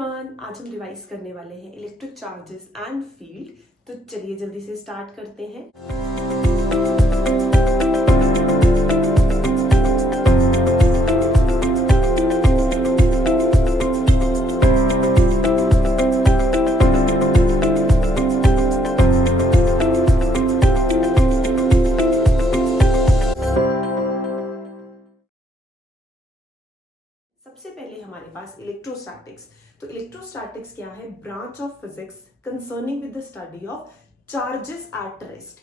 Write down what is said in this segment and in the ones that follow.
Everyone, आज हम revise करने वाले हैं इलेक्ट्रिक चार्जेस एंड फील्ड। तो चलिए जल्दी से स्टार्ट करते हैं। सबसे पहले हमारे पास इलेक्ट्रोस्टैटिक्स। तो इलेक्ट्रोस्टैटिक्स क्या है? Branch of physics concerning with the study of charges at rest.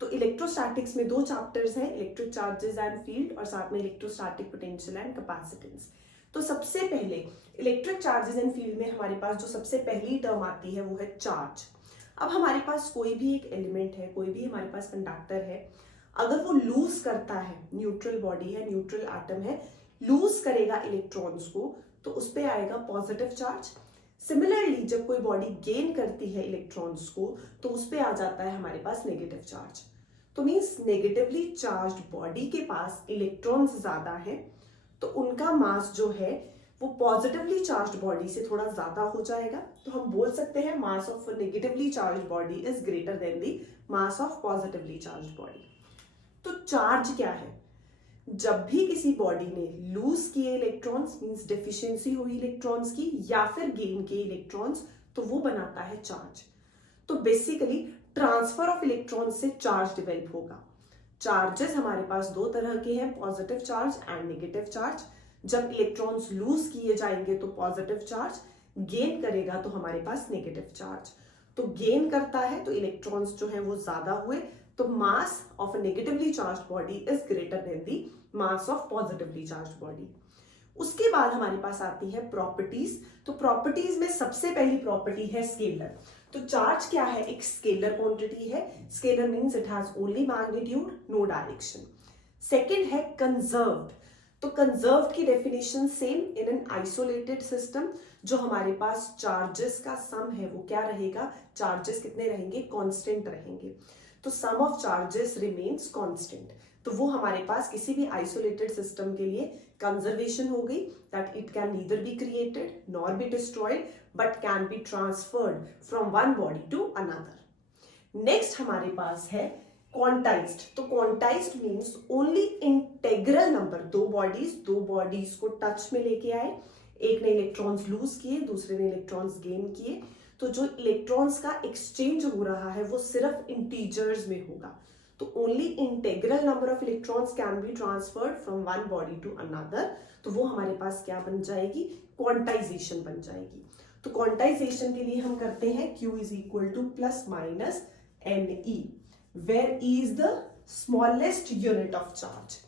तो इलेक्ट्रोस्टैटिक्स में दो चैप्टर्स हैं, इलेक्ट्रिक चार्जेस एंड फील्ड और साथ में इलेक्ट्रोस्टैटिक पोटेंशियल एंड कैपेसिटेंस। तो सबसे पहले इलेक्ट्रिक चार्जेस एंड फील्ड में हमारे पास जो सबसे पहली टर्म आती है वो है चार्ज। अब हमारे पास कोई भी एक एलिमेंट है, कोई भी हमारे पास कंडक्टर है, अगर वो लूज करता है, न्यूट्रल बॉडी है, न्यूट्रल एटम है, लूज करेगा इलेक्ट्रॉन्स को, तो उस पे आएगा पॉजिटिव चार्ज। सिमिलरली जब कोई बॉडी गेन करती है इलेक्ट्रॉन्स को, तो उस पे आ जाता है हमारे पास नेगेटिव चार्ज। तो मींस नेगेटिवली चार्ज्ड बॉडी के पास इलेक्ट्रॉन्स ज्यादा है, तो उनका मास जो है वो पॉजिटिवली चार्ज्ड बॉडी से थोड़ा ज्यादा हो जाएगा। तो हम बोल सकते हैं mass of negatively charged body is greater than the mass of positively charged body. तो चार्ज क्या है? जब भी किसी बॉडी ने लूज किए इलेक्ट्रॉन्स, मींस डेफिशिएंसी हुई इलेक्ट्रॉन्स की, या फिर गेन किए इलेक्ट्रॉन्स, तो वो बनाता है चार्ज। तो बेसिकली ट्रांसफर ऑफ इलेक्ट्रॉन्स से चार्ज डेवलप होगा। चार्जेस हमारे पास दो तरह के हैं, positive charge and negative charge. जब इलेक्ट्रॉन्स लूज किए जाएंगे तो पॉजिटिव चार्ज, गेन करेगा तो हमारे पास नेगेटिव चार्ज। तो गेन करता है तो इलेक्ट्रॉन्स जो है वो ज्यादा हुए, तो mass of a negatively charged body is greater than the mass of positively charged body. उसके बाद हमारे पास आती है प्रॉपर्टीज। तो प्रॉपर्टीज में सबसे पहली प्रॉपर्टी है स्केलर। तो चार्ज क्या है? एक स्केलर क्वांटिटी है। Scalar means it has only magnitude, no direction. Second है कंजर्व्ड। तो कंजर्व्ड की definition same in an isolated system. जो हमारे पास चार्जेस का सम है वो क्या रहेगा? चार्जेस कितने रहेंगे? कांस्टेंट रहेंगे। तो सम ऑफ चार्जेस रिमेन्स कांस्टेंट। तो वो हमारे पास किसी भी आइसोलेटेड सिस्टम के लिए कंजर्वेशन हो गई, that it can neither be created nor be destroyed but can be transferred from one body to another. Next हमारे पास है क्वांटाइज्ड। तो quantized means only integral number. दो बॉडीज को टच में लेके आए, एक ने इलेक्ट्रॉन्स लूज किए, दूसरे ने इलेक्ट्रॉन्स गेन किए, तो जो इलेक्ट्रॉन्स का एक्सचेंज हो रहा है वो सिर्फ इंटीजर्स में होगा। तो only integral number of electrons can be transferred from one body to another. तो वो हमारे पास क्या बन जाएगी? क्वांटाइजेशन बन जाएगी। तो क्वांटाइजेशन के लिए हम करते हैं Q is equal to plus minus NE, where E is the smallest unit of charge.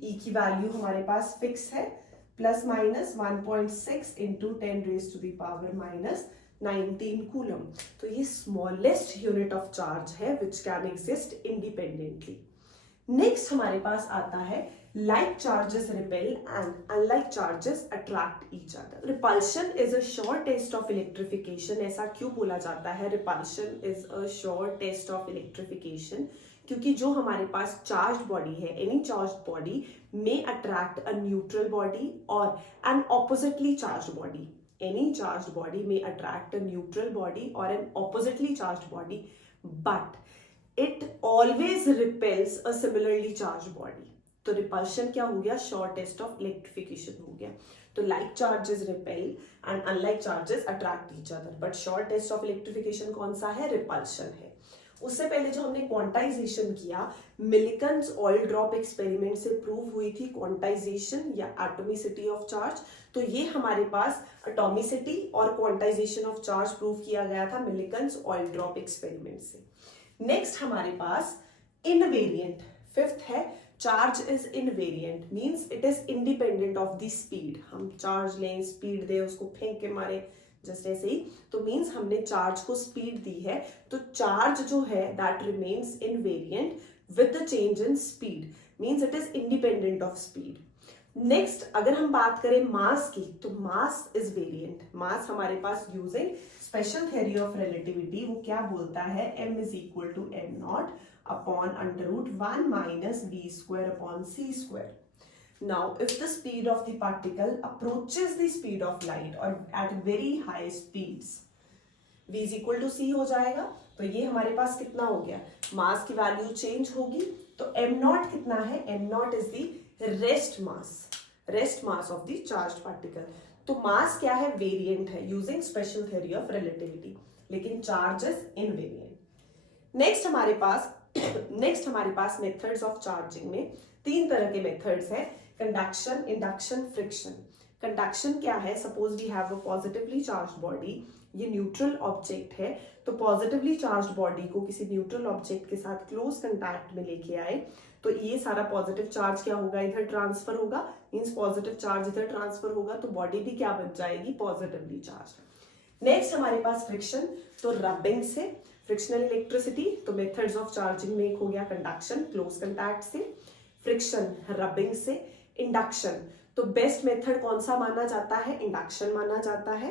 E की वैल्यू हमारे पास फिक्स है, plus minus 1.6 into 10 raise to the power minus 19 coulomb. तो ये स्मॉलेस्ट यूनिट ऑफ चार्ज है which can exist independently. Next हमारे पास आता है like charges repel and unlike charges attract each other. Repulsion is a sure test of electrification. ऐसा क्यों बोला जाता है? Repulsion is a sure test of electrification क्योंकि जो हमारे पास चार्ज बॉडी है, any charge body may attract a neutral body और an oppositely charge body. Any charged body may attract a neutral body or an oppositely charged body, but it always repels a similarly charged body. तो repulsion क्या हो गया? Short test of electrification हो गया। तो like charges repel and unlike charges attract each other, but short test of electrification कौन सा है? रिपल्शन है। उससे पहले जो हमने क्वांटाइजेशन किया, मिलिकन्स ऑयल ड्रॉप एक्सपेरिमेंट से प्रूव हुई थी क्वांटाइजेशन या एटॉमिसिटी ऑफ चार्ज। तो ये हमारे पास एटॉमिसिटी और क्वांटाइजेशन ऑफ चार्ज प्रूव किया गया था मिलिकन्स ऑयल ड्रॉप एक्सपेरिमेंट से। नेक्स्ट हमारे पास इनवेरिएंट। फिफ्थ है charge is invariant, means it is independent of the speed. हम चार्ज लें, स्पीड दें, उसको फेंक के मारे, जस्ट ऐसे ही। तो मींस हमने चार्ज को स्पीड दी है, तो चार्ज जो है that remains invariant with the change in speed, means it is independent of speed. Next अगर हम बात करें मास की, तो मास इज वेरिएंट। मास हमारे पास using special theory of relativity वो क्या बोलता है? m is equal to m not upon under root 1 minus v square upon c square. Now, if the speed of the particle approaches the speed of light or at very high speeds, v is equal to c हो जाएगा। तो ये हमारे पास कितना हो गया, मास की value change होगी। तो m नॉट कितना है, m not is the rest mass of the charged particle. तो मास क्या है, वेरिएंट है using special theory of relativity, लेकिन चार्ज इज इनवेरिएंट। नेक्स्ट हमारे पास मेथड्स ऑफ चार्जिंग में 3 तरह के मेथड्स हैं, कंडक्शन, इंडक्शन, फ्रिक्शन। कंडक्शन क्या है, suppose we have a positively charged body, ये न्यूट्रल ऑब्जेक्ट है, तो पॉजिटिवली चार्ज्ड बॉडी को किसी न्यूट्रल ऑब्जेक्ट के साथ क्लोज कंटैक्ट में लेके आए, तो ये सारा पॉजिटिव चार्ज क्या होगा, इधर ट्रांसफर होगा, मींस पॉजिटिव चार्ज इधर ट्रांसफर होगा, तो बॉडी भी क्या बन जाएगी, पॉजिटिवली चार्ज। नेक्स्ट हमारे पास फ्रिक्शन, तो रबिंग से फ्रिक्शनल इलेक्ट्रिसिटी, तो मेथड्स ऑफ चार्जिंग में एक हो गया कंडक्शन क्लोज कंटैक्ट से, फ्रिक्शन रबिंग से, इंडक्शन तो बेस्ट मेथड कौन सा माना जाता है, इंडक्शन माना जाता है।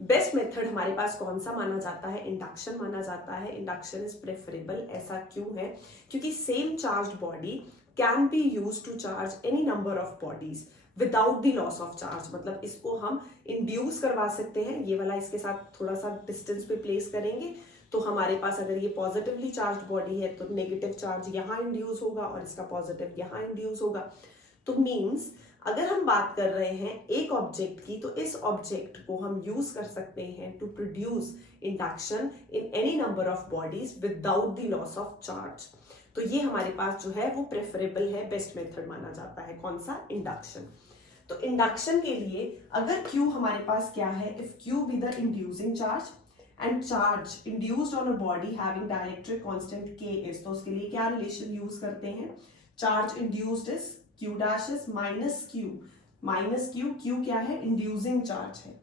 बेस्ट मेथड हमारे पास कौन सा माना जाता है, इंडक्शन माना जाता है। इंडक्शन इज प्रेफरेबल, ऐसा क्यों है, क्योंकि same charged body can be used to charge any number of bodies without the loss of charge, मतलब इसको हम इंड्यूस करवा सकते हैं। ये वाला इसके साथ थोड़ा सा डिस्टेंस पे प्लेस करेंगे, तो हमारे पास अगर ये पॉजिटिवली चार्ज बॉडी है तो नेगेटिव चार्ज यहाँ इंड्यूस होगा और इसका पॉजिटिव यहाँ इंड्यूस होगा। तो मींस अगर हम बात कर रहे हैं एक ऑब्जेक्ट की, तो इस ऑब्जेक्ट को हम यूज कर सकते हैं to produce induction in any number of bodies without the loss of charge. तो ये हमारे पास जो है वो प्रेफरेबल है, बेस्ट मेथड माना जाता है, कौन सा, इंडक्शन। तो इंडक्शन के लिए अगर Q हमारे पास क्या है, if Q be the inducing charge and charge induced on a body having dielectric constant K is, तो उसके लिए क्या रिलेशन यूज करते हैं, charge induced is Q dash is minus Q क्या है, इंड्यूसिंग चार्ज है,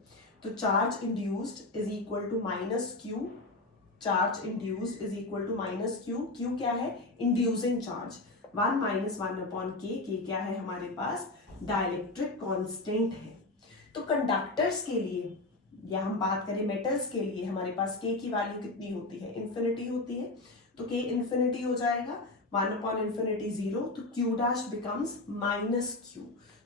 तो charge induced is equal to minus Q, charge induced is equal to minus Q क्या है, inducing charge, 1 minus 1 upon K क्या है हमारे पास, डाइलेक्ट्रिक कांस्टेंट है। तो कंडक्टर्स के लिए या हम बात करें मेटल्स के लिए, हमारे पास K की वैल्यू कितनी होती है, इन्फिनिटी होती है, तो K इन्फिनिटी हो जाएगा, 1 अपॉन इन्फिनिटी 0, तो Q dash becomes minus Q।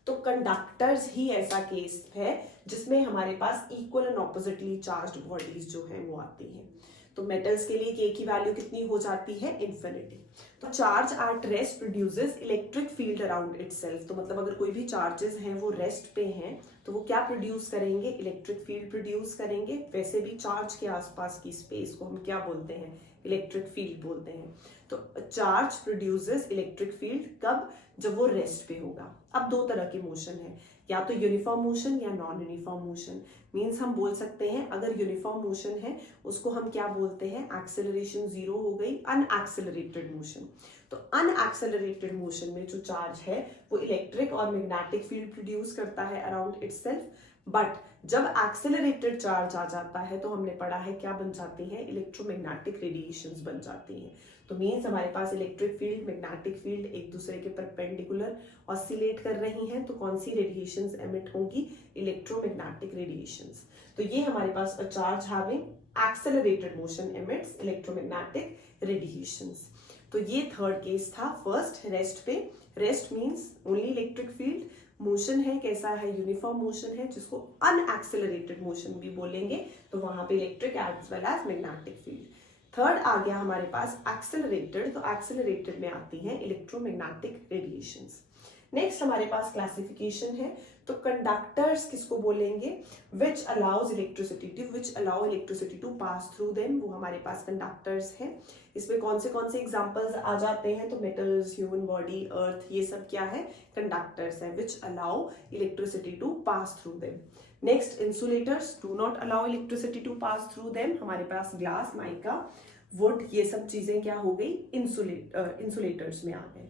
तो कंडक्टर्स ही ऐसा केस है जिसमें हमारे पास equal and oppositely charged bodies जो है वो आती हैं। तो मेटल्स के लिए K की वैल्यू कितनी हो जाती है, इन्फिनिटी। तो charge at rest produces electric field around itself, तो मतलब अगर कोई भी चार्जेस हैं वो रेस्ट पे हैं तो वो क्या प्रोड्यूस करेंगे, इलेक्ट्रिक फील्ड प्रोड्यूस करेंगे। वैसे भी चार्ज के आसपास की स्पेस को हम क्या बोलते हैं, इलेक्ट्रिक फील्ड बोलते हैं। तो चार्ज प्रोड्यूसेस इलेक्ट्रिक फील्ड कब, जब वो रेस्ट पे होगा। अब 2 तरह के मोशन है, या तो यूनिफॉर्म मोशन या नॉन यूनिफॉर्म मोशन। मींस हम बोल सकते हैं अगर यूनिफॉर्म मोशन है उसको हम क्या बोलते हैं, एक्सेलरेशन 0 हो गई, अनएक्सेलरेटेड मोशन। तो अनएक्सेलरेटेड मोशन में जो चार्ज है वो इलेक्ट्रिक और मैग्नेटिक फील्ड प्रोड्यूस करता है अराउंड इटसेल्फ, बट जब एक्सेलरेटेड चार्ज आ जाता है तो हमने पढ़ा है क्या बन जाती है, इलेक्ट्रोमैग्नेटिक रेडिएशंस बन जाती हैं। तो मींस हमारे पास इलेक्ट्रिक फील्ड, मैग्नेटिक फील्ड एक दूसरे के परपेंडिकुलर ऑसिलेट कर रही हैं, तो कौन सी रेडिएशंस एमिट होंगी, इलेक्ट्रोमैग्नेटिक रेडिएशंस। तो ये हमारे पास a charge having accelerated motion emits electromagnetic radiations. तो ये थर्ड केस था। फर्स्ट रेस्ट पे, rest means only electric field, motion है कैसा है, यूनिफॉर्म मोशन है जिसको अनएक्सेलरेटेड मोशन भी बोलेंगे, तो वहां पे electric as well as magnetic field. Third आ गया हमारे पास एक्सेलरेटेड, तो एक्सेलरेटेड में आती हैं इलेक्ट्रोमैग्नेटिक रेडिएशंस। नेक्स्ट हमारे पास क्लासिफिकेशन है, तो कंडक्टर्स किसको बोलेंगे, which allow electricity to pass through them, वो हमारे पास कंडक्टर्स हैं। इसमें कौन से एग्जांपल्स आ जाते हैं, तो मेटल्स, ह्यूमन बॉडी, अर्थ, ये सब क्या है, कंडक्टर्स हैं which allow electricity to pass through them. Next insulators do not allow electricity to pass through them, हमारे पास ग्लास, माइका, वुड, ये सब चीजें क्या हो गई, इंसुलेटर्स में आ गए।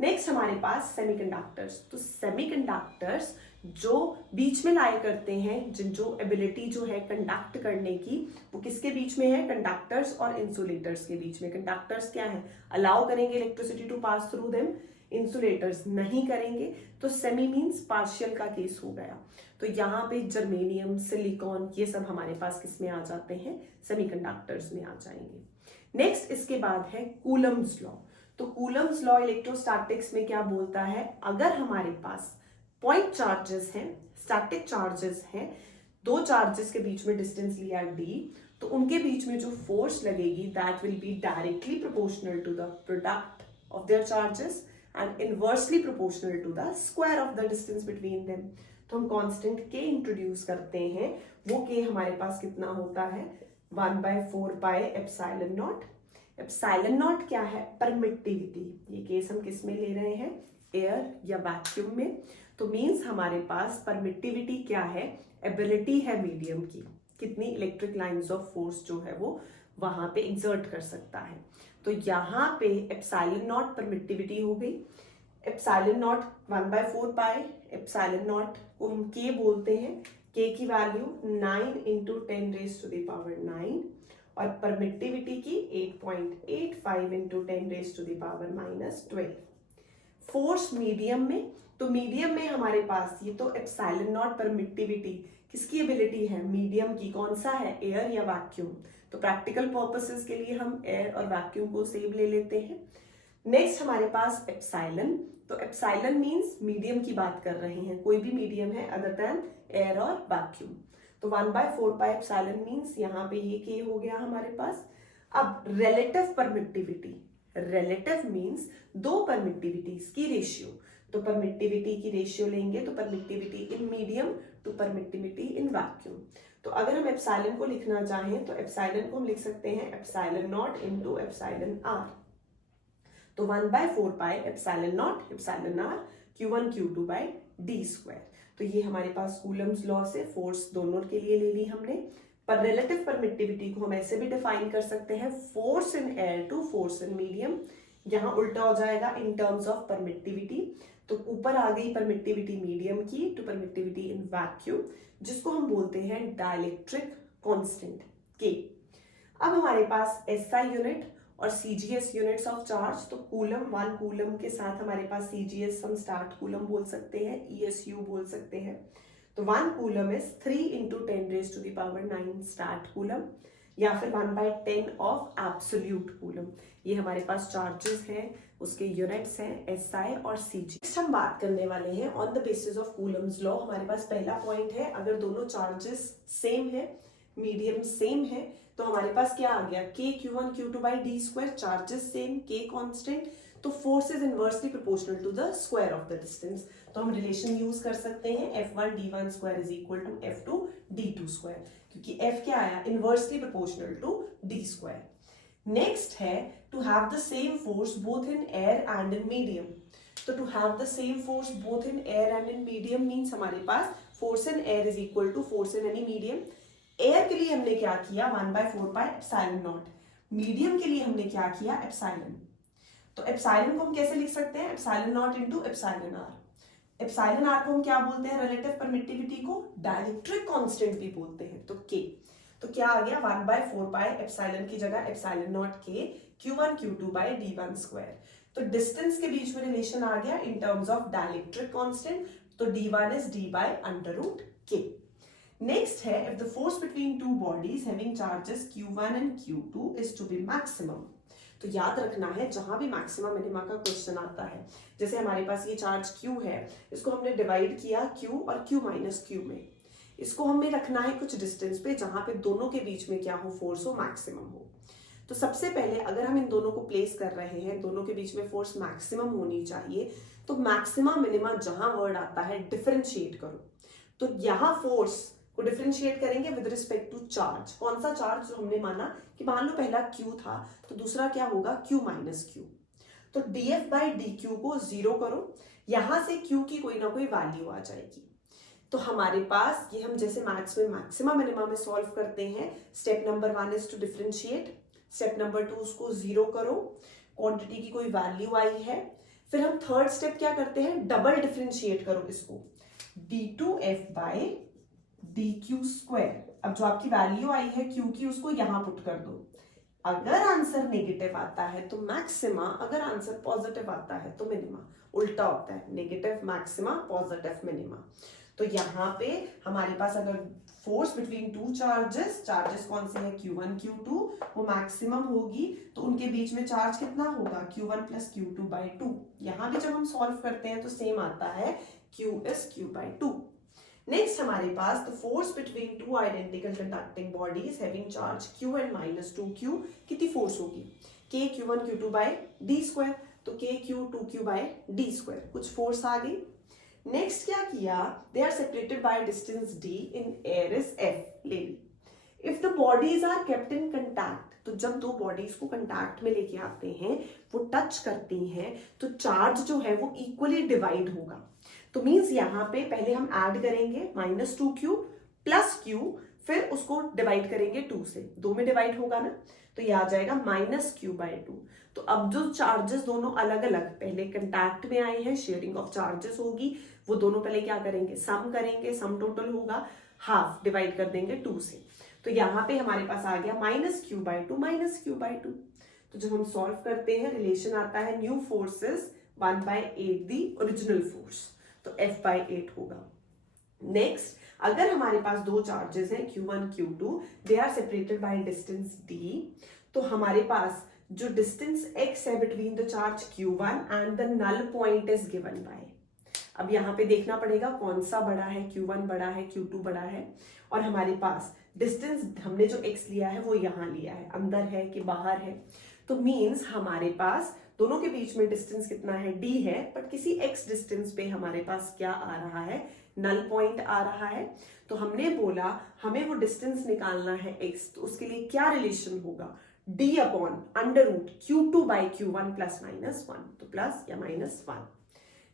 नेक्स्ट हमारे पास सेमीकंडक्टर्स, तो सेमीकंडक्टर्स जो बीच में लाया करते हैं, जो एबिलिटी जो है कंडक्ट करने की, वो किसके बीच में है, कंडक्टर्स और इंसुलेटर्स के बीच में। कंडक्टर्स क्या है, अलाउ करेंगे electricity to pass through them, insulators नहीं करेंगे। तो सेमी मींस पार्शियल का केस हो गया। तो यहाँ पे जर्मेनियम, सिलिकॉन, ये सब हमारे पास किस में आ जाते हैं, सेमीकंडक्टर्स में आ जाएंगे। नेक्स्ट इसके बाद है कूलम्स लॉ। तो कूलम्स लॉ इलेक्ट्रोस्टैटिक्स में क्या बोलता है, अगर हमारे पास पॉइंट चार्जेस हैं, स्टैटिक चार्जेस हैं, दो चार्जेस के बीच में डिस्टेंस लिया d, तो उनके बीच में जो फोर्स लगेगी that will be directly proportional to the product of their charges and inversely proportional to the square of the distance between them. तो हम कांस्टेंट k इंट्रोड्यूस करते हैं, वो k हमारे पास कितना होता है 1/4 pi epsilon not. Epsilon not क्या है, परमिटिविटी। ये केस हम किस में ले रहे हैं, एयर या वैक्यूम में। तो मींस हमारे पास परमिटिविटी क्या है, एबिलिटी है मीडियम की, कितनी इलेक्ट्रिक लाइंस ऑफ फोर्स जो है वो वहां पे एक्सर्ट कर सकता है। तो यहाँ पे एप्सिलॉन नॉट परमिटिविटी हो गई। Epsilon not 1/4 pi, epsilon not को हम k बोलते हैं, k की वैल्यू 9 × 10⁻⁹ और परमिटिविटी की 8.85 × 10⁻⁻12। फोर्स मीडियम में, तो मीडियम में हमारे पास ये तो एप्सिलॉन नॉट परमिटिविटी किसकी एबिलिटी है, मीडियम की। कौन सा है, एयर या वैक्यूम। तो प्रैक्टिकल पर्पसेस के लिए हम एयर और वैक्यूम को सेम ले लेते हैं। नेक्स्ट हमारे पास एप्सिलॉन, तो एप्सिलॉन मींस मीडियम की बात कर रहे हैं, कोई भी मीडियम है अदर देन एयर और वैक्यूम। तो 1/4 पाई एप्सिलॉन मींस यहाँ पे ये k हो गया हमारे पास। अब रिलेटिव परमिटिविटी, रिलेटिव मींस दो परमिटिविटीज की रेशियो। तो परमिटिविटी की रेशियो लेंगे तो permittivity in medium to permittivity in vacuum. तो अगर हम एप्सिलॉन को लिखना चाहें तो एप्सिलॉन को हम लिख सकते हैं epsilon not into epsilon R. तो 1/4 pi epsilon not epsilon R Q1 Q2 by D square. तो ये हमारे पास कूलम्स लॉ से फोर्स दोनों के लिए ले ली हमने। पर रिलेटिव परमिटिविटी को हम ऐसे भी डिफाइन कर सकते हैं, force in air to force in medium. यहाँ उल्टा हो जाएगा इन टर्म्स ऑफ परमिटिविटी। तो ऊपर आ गई परमिटिविटी मीडियम की टू परमिटिविटी इन वैक्यूम, जिसको हम बोलते हैं डाइलेक्ट्रिक कांस्टेंट K। अब हमारे पास SI यूनिट और CGS यूनिट्स ऑफ चार्ज। तो कूलम 1 कूलम के साथ हमारे पास CGS हम स्टार्ट कूलम बोल सकते हैं, ESU बोल सकते हैं। तो 1 कूलम इज 3 × 10⁻⁹ स्टार्ट कूलम, या फिर 1/10 ऑफ एब्सोल्यूट कूलम। ये हमारे पास चार्जेस हैं, उसके यूनिट्स हैं SI और CG। नेक्स्ट हम बात करने वाले हैं on the basis of Coulomb's law. हमारे पास पहला पॉइंट है, अगर दोनों चार्जेस सेम है, मीडियम सेम है, तो हमारे पास क्या आ गया, k Q1 Q2 by D square, charges same, k constant, तो force is inversely proportional to the square of the distance. तो हम रिलेशन यूज कर सकते हैं F1 D1 square is equal to F2 D2 square, क्योंकि F क्या आया, inversely proportional to D square. Next है to have the same force both in air and in medium. तो to have the same force both in air and in medium means हमारे पास force in air is equal to force in any medium. Air के लिए हमने क्या किया 1/4 pi epsilon not, medium के लिए हमने क्या किया एप्सिलॉन। तो एप्सिलॉन को हम कैसे लिख सकते हैं, epsilon not into epsilon R. Epsilon R को हम क्या बोलते हैं, रिलेटिव परमिटिविटी को डाइलेक्ट्रिक कांस्टेंट भी बोलते हैं, तो K। तो क्या आ गया 1/4 पाई एप्सिलॉन की जगह epsilon not K Q1 Q2 by D1 square. तो डिस्टेंस के बीच में रिलेशन आ गया इन टर्म्स ऑफ डाइलेक्ट्रिक कांस्टेंट, तो D1 is D by √K। Next है, if the force between two bodies having charges Q1 and Q2 is to be maximum। तो याद रखना है, जहां भी मैक्सिमम मिनिमा का क्वेश्चन आता है, जैसे हमारे पास ये चार्ज Q है, इसको हमने डिवाइड किया Q और Q माइनस Q में, इसको हमें रखना है कुछ डिस्टेंस पे जहां पे दोनों के बीच में क्या हो, फोर्स हो, मैक्सिमम हो। तो सबसे पहले अगर हम इन दोनों को प्लेस कर रहे हैं, दोनों के बीच में फोर्स मैक्सिमम होनी चाहिए, तो मैक्सिमम मिनिमा जहां वर्ड आता है डिफरेंशिएट करो। तो यहाँ फोर्स को डिफरेंशिएट करेंगे विद रिस्पेक्ट टू चार्ज। कौन सा चार्ज, जो हमने माना कि मान लो पहला Q था, तो दूसरा क्या होगा Q माइनस Q। तो dF बाई dQ को 0 करो, यहां से Q की कोई ना कोई वैल्यू आ जाएगी। तो हमारे पास ये हम जैसे मैथ्स में मैक्सिमा मिनिमा में सॉल्व करते हैं, step number 1 is to differentiate, step number 2 उसको 0 करो, क्वांटिटी की कोई वैल्यू आई है, फिर हम थर्ड स्टेप क्या करते हैं, डबल डिफरेंशिएट करो इसको, d2F बाई dQ स्क्वायर। अब जो आपकी वैल्यू आई है Q की, उसको यहां पुट कर दो। अगर आंसर नेगेटिव आता है तो मैक्सिमा, अगर आंसर पॉजिटिव आता है तो मिनिमा। उल्टा होता है, नेगेटिव मैक्सिमा, पॉजिटिव मिनिमा। तो यहाँ पे हमारे पास अगर force between two charges, charges कौन से हैं Q1 Q2, वो मैक्सिमम होगी, तो उनके बीच में चार्ज कितना होगा Q1 प्लस Q2/2। यहां भी जब हम सॉल्व करते हैं तो सेम आता है Q is Q/2। नेक्स्ट हमारे पास the force between two identical conducting bodies having charge Q and -2Q, कितनी फोर्स होगी K Q1 Q2/d², तो K Q2Q/d², कुछ फोर्स आ गई। नेक्स्ट क्या किया, they are separated by distance d in air is f, ले ली। If the bodies are kept in contact, तो जब दो बॉडीज को कंटैक्ट में लेके आते हैं, वो टच करती हैं, तो चार्ज जो है वो इक्वली डिवाइड होगा। तो मींस यहाँ पे पहले हम ऐड करेंगे -2Q प्लस Q, फिर उसको डिवाइड करेंगे 2 से, 2 में डिवाइड होगा ना, तो ये आ जाएगा -Q/2। तो अब जो चार्जेस दोनों अलग अलग पहले कंटैक्ट में आए हैं, शेयरिंग ऑफ चार्जेस होगी, वो दोनों पहले क्या करेंगे, सम करेंगे, सम टोटल होगा, हाफ डिवाइड कर देंगे 2 से, तो यहाँ पे हमारे पास आ गया -Q/2। तो जब हम सॉल्व करते हैं रिलेशन आता है new forces 1/8 the original force, तो F/8 होगा। नेक्स्ट, अगर हमारे पास दो चार्जेस हैं Q1 Q2, they are separated by distance d, तो हमारे पास जो डिस्टेंस x है between the charge Q1 and the null point is given by, अब यहाँ पे देखना पड़ेगा कौन सा बड़ा है, Q1 बड़ा है Q2 बड़ा है, और हमारे पास डिस्टेंस हमने जो x लिया है वो यहाँ लिया है, अंदर है कि बाहर है, तो मीन्स हमारे पास दोनों के बीच में डिस्टेंस कितना है d है, बट किसी x डिस्टेंस पे हमारे पास क्या आ रहा है, नल पॉइंट आ रहा है। तो हमने बोला हमें वो डिस्टेंस निकालना है x, तो उसके लिए क्या रिलेशन होगा, d/√Q2/Q1 प्लस -1, तो प्लस या -1।